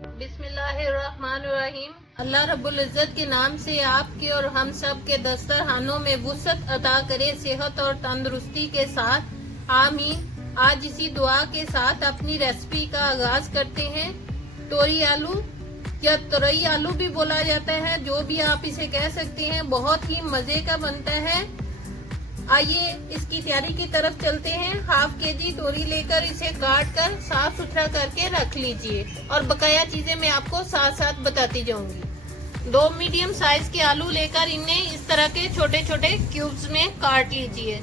बिस्मिल्लाहिर्रहमानिर्रहीम। अल्लाह रब्बुल इज़्ज़त के नाम से आपके और हम सब के दस्तरखानों में वुसअत अता करे, सेहत और तंदुरुस्ती के साथ, आमीन। आज इसी दुआ के साथ अपनी रेसिपी का आगाज करते हैं। तोरी आलू या तुरई आलू भी बोला जाता है, जो भी आप इसे कह सकते हैं, बहुत ही मजे का बनता है। आइए इसकी तैयारी की तरफ चलते हैं। हाफ केजी तोरी लेकर इसे काट कर साफ सुथरा करके रख लीजिए और बकाया चीजें मैं आपको साथ साथ बताती जाऊंगी। 2 मीडियम साइज के आलू लेकर इन्हें इस तरह के छोटे छोटे क्यूब्स में काट लीजिए।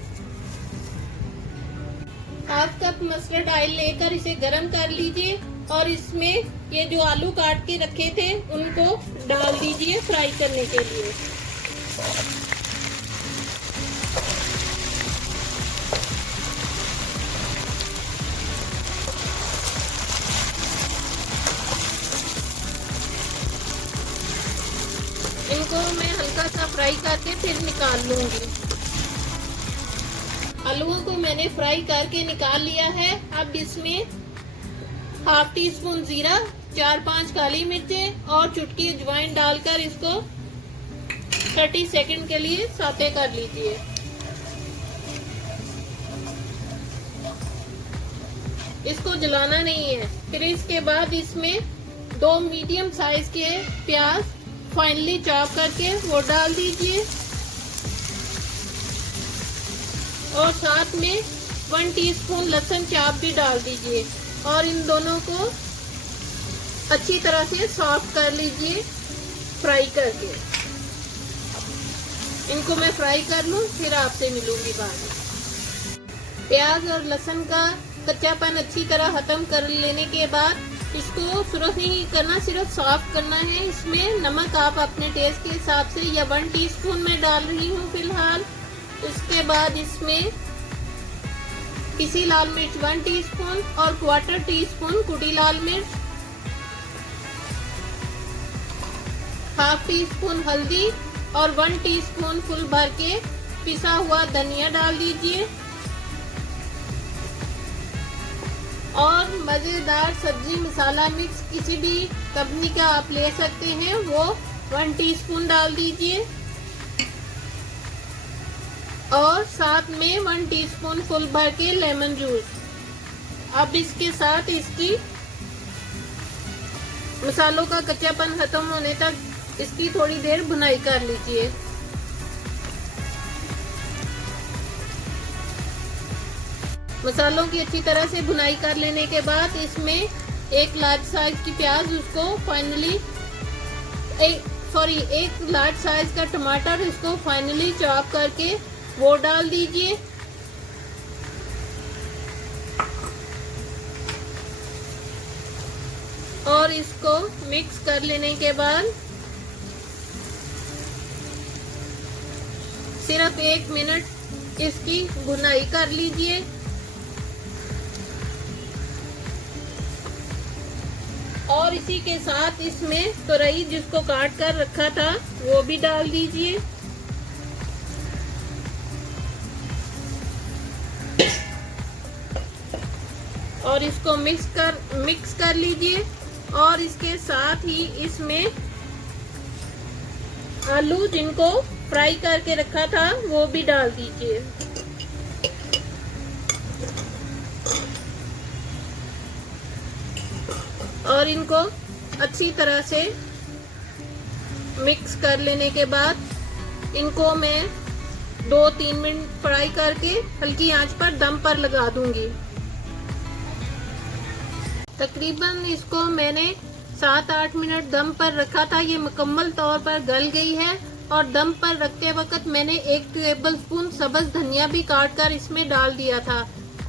हाफ कप मस्टर्ड ऑयल लेकर इसे गरम कर लीजिए और इसमें ये जो आलू काट के रखे थे उनको डाल दीजिए फ्राई करने के लिए। इनको मैं हल्का सा फ्राई करके फिर निकाल लूंगी। आलूओं को मैंने फ्राई करके निकाल लिया है। अब इसमें हाफ टी स्पून जीरा, 4-5 काली मिर्चें और चुटकी अजवाइन डालकर इसको 30 सेकंड के लिए सौते कर लीजिए। इसको जलाना नहीं है। फिर इसके बाद इसमें 2 मीडियम साइज के प्याज फाइनली चॉप करके वो डाल दीजिए और साथ में 1 टीस्पून लहसुन चॉप भी डाल दीजिए और इन दोनों को अच्छी तरह से सॉफ्ट कर लीजिए फ्राई करके। इनको मैं फ्राई कर लूं, फिर आपसे मिलूंगी बाद में। प्याज और लहसुन का कच्चापन अच्छी तरह खत्म कर लेने के बाद इसको सुरख नहीं करना, सिर्फ सॉफ्ट करना है। इसमें नमक आप अपने टेस्ट के हिसाब से या 1 टीस्पून में डाल रही हूँ फिलहाल। इसके बाद इसमें पिसी लाल मिर्च 1 टीस्पून और 1/4 टीस्पून कुटी लाल मिर्च, हाफ टीस्पून हल्दी और 1 टीस्पून फुल भर के पिसा हुआ धनिया डाल दीजिए और मजेदार सब्जी मसाला मिक्स किसी भी कंपनी का आप ले सकते हैं, वो 1 टीस्पून डाल दीजिए और साथ में 1 टीस्पून फुल भर के लेमन जूस। अब इसके साथ इसकी मसालों का कच्चापन खत्म होने तक इसकी थोड़ी देर भुनाई कर लीजिए। मसालों की अच्छी तरह से भुनाई कर लेने के बाद इसमें 1 लार्ज साइज की प्याज, उसको फाइनली एक लार्ज साइज का टमाटर, इसको फाइनली चॉप करके वो डाल दीजिए और इसको मिक्स कर लेने के बाद सिर्फ 1 मिनट इसकी भुनाई कर लीजिए और इसी के साथ इसमें तुरई जिसको काट कर रखा था वो भी डाल दीजिए और इसको मिक्स कर लीजिए और इसके साथ ही इसमें आलू जिनको फ्राई करके रखा था वो भी डाल दीजिए और इनको अच्छी तरह से मिक्स कर लेने के बाद इनको मैं 2-3 मिनट फ्राई करके हल्की आंच पर दम पर लगा दूंगी। तकरीबन इसको मैंने 7-8 मिनट दम पर रखा था। ये मुकम्मल तौर पर गल गई है और दम पर रखते वक्त मैंने 1 टेबलस्पून सब्ज धनिया भी काट कर इसमें डाल दिया था।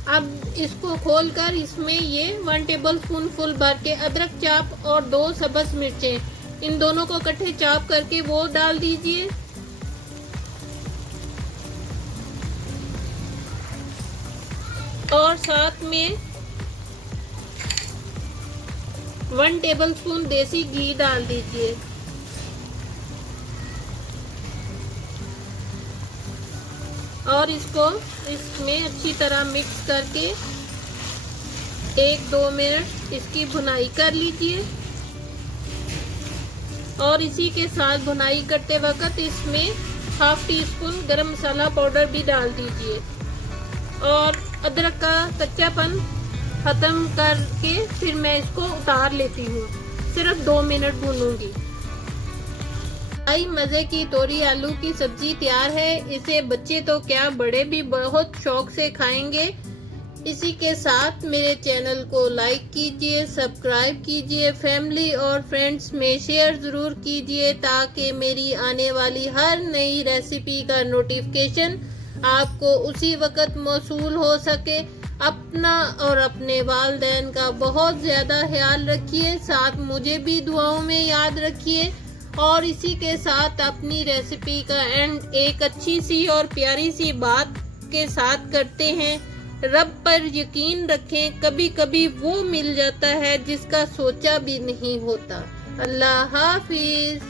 अब इसको खोलकर इसमें ये 1 टेबलस्पून फुल भर के अदरक चाप और 2 सब्ज मिर्चें, इन दोनों को इकट्ठे चाप करके वो डाल दीजिए और साथ में 1 टेबलस्पून देसी घी डाल दीजिए और इसको इसमें अच्छी तरह मिक्स करके 1-2 मिनट इसकी भुनाई कर लीजिए। और इसी के साथ भुनाई करते वक्त इसमें हाफ टी स्पून गरम मसाला पाउडर भी डाल दीजिए और अदरक का कच्चापन खत्म करके फिर मैं इसको उतार लेती हूँ। सिर्फ 2 मिनट भूनूंगी। आई मज़े की तोरी आलू की सब्जी तैयार है। इसे बच्चे तो क्या बड़े भी बहुत शौक से खाएंगे। इसी के साथ मेरे चैनल को लाइक कीजिए, सब्सक्राइब कीजिए, फैमिली और फ्रेंड्स में शेयर ज़रूर कीजिए ताकि मेरी आने वाली हर नई रेसिपी का नोटिफिकेशन आपको उसी वक्त मौसूल हो सके। अपना और अपने वालिदैन का बहुत ज़्यादा ख्याल रखिए, साथ मुझे भी दुआओं में याद रखिए। और इसी के साथ अपनी रेसिपी का एंड एक अच्छी सी और प्यारी सी बात के साथ करते हैं। रब पर यकीन रखें, कभी कभी वो मिल जाता है जिसका सोचा भी नहीं होता। अल्लाह हाफिज।